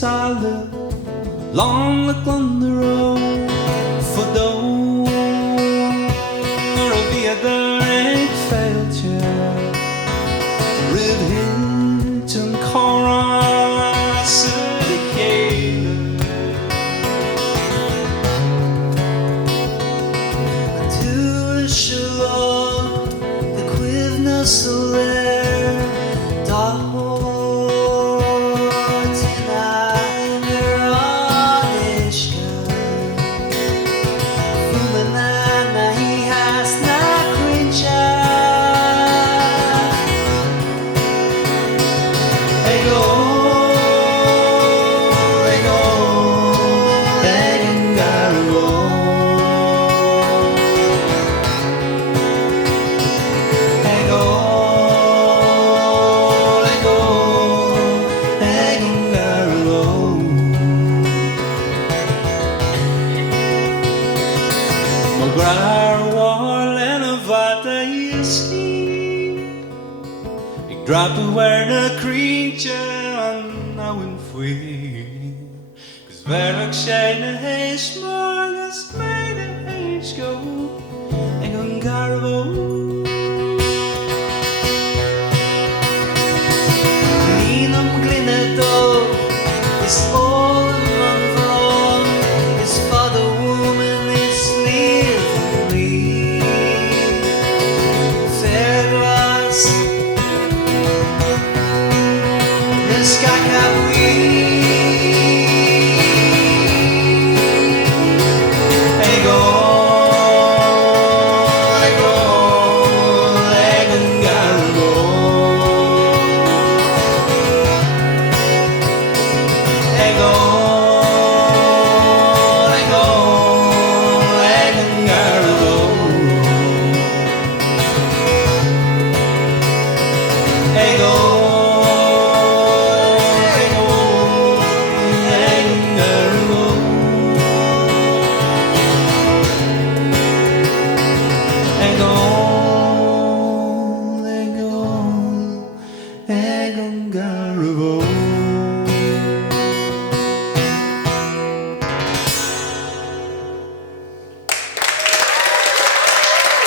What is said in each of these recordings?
salda long the Glunda road for though or a via there ain't failed you Rib hit and chorus the Gaelic to the shalom the quivness Drop to where the creature and now in free. Cause Verach shine a hash more than made a hash go. And on Garbhóg. Leanum Glinnedo is all man from his father woman is slavery. Fair glass.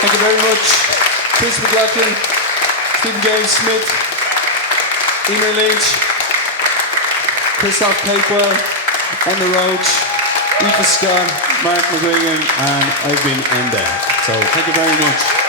Thank you very much. Pearse McGloughlin, Smith, Eimear Lynch, Christophe Capewell, Enda Reilly, Scott, Mark McGuigan, and I've been Enda. So thank you very much.